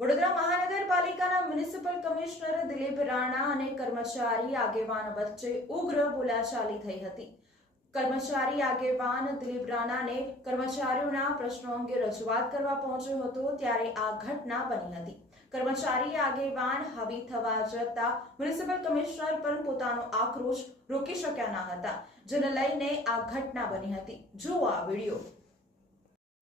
વડોદરા મહાનગરપાલિકાના municipal commissioner Dilip Rana અને કર્મચારી આગેવાન વચ્ચે ઉગ્ર બોલાચાલી થઈ હતી કર્મચારી આગેવાન દિલીપ રાણાને કર્મચારીઓના પ્રશ્નો અંગે રજૂઆત કરવા પહોંચ્યો હતો ત્યારે આ ઘટના બની હતી કર્મચારી આગેવાન હવી થવા જતા મ્યુનિસિપલ કમિશનર પર પોતાનો આક્રોશ રોકી શક્યા ન હતા જેને લઈને આ ઘટના બની હતી જુઓ આ વિડિયો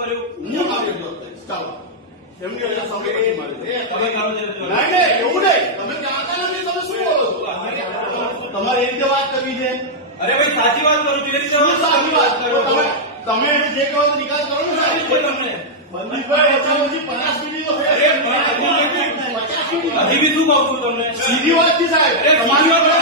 તમારે એ રીતે વાત કરવી છે અરે ભાઈ સાચી વાત કરું છું એની સાચી વાત કરો તમે તમે એને જે કહો નિકાલ કરો ને સાચી છે તમને પચાસ મિનિટ હજી બી શું કહું છું તમને સીધી વાત છે સાહેબ એ વાત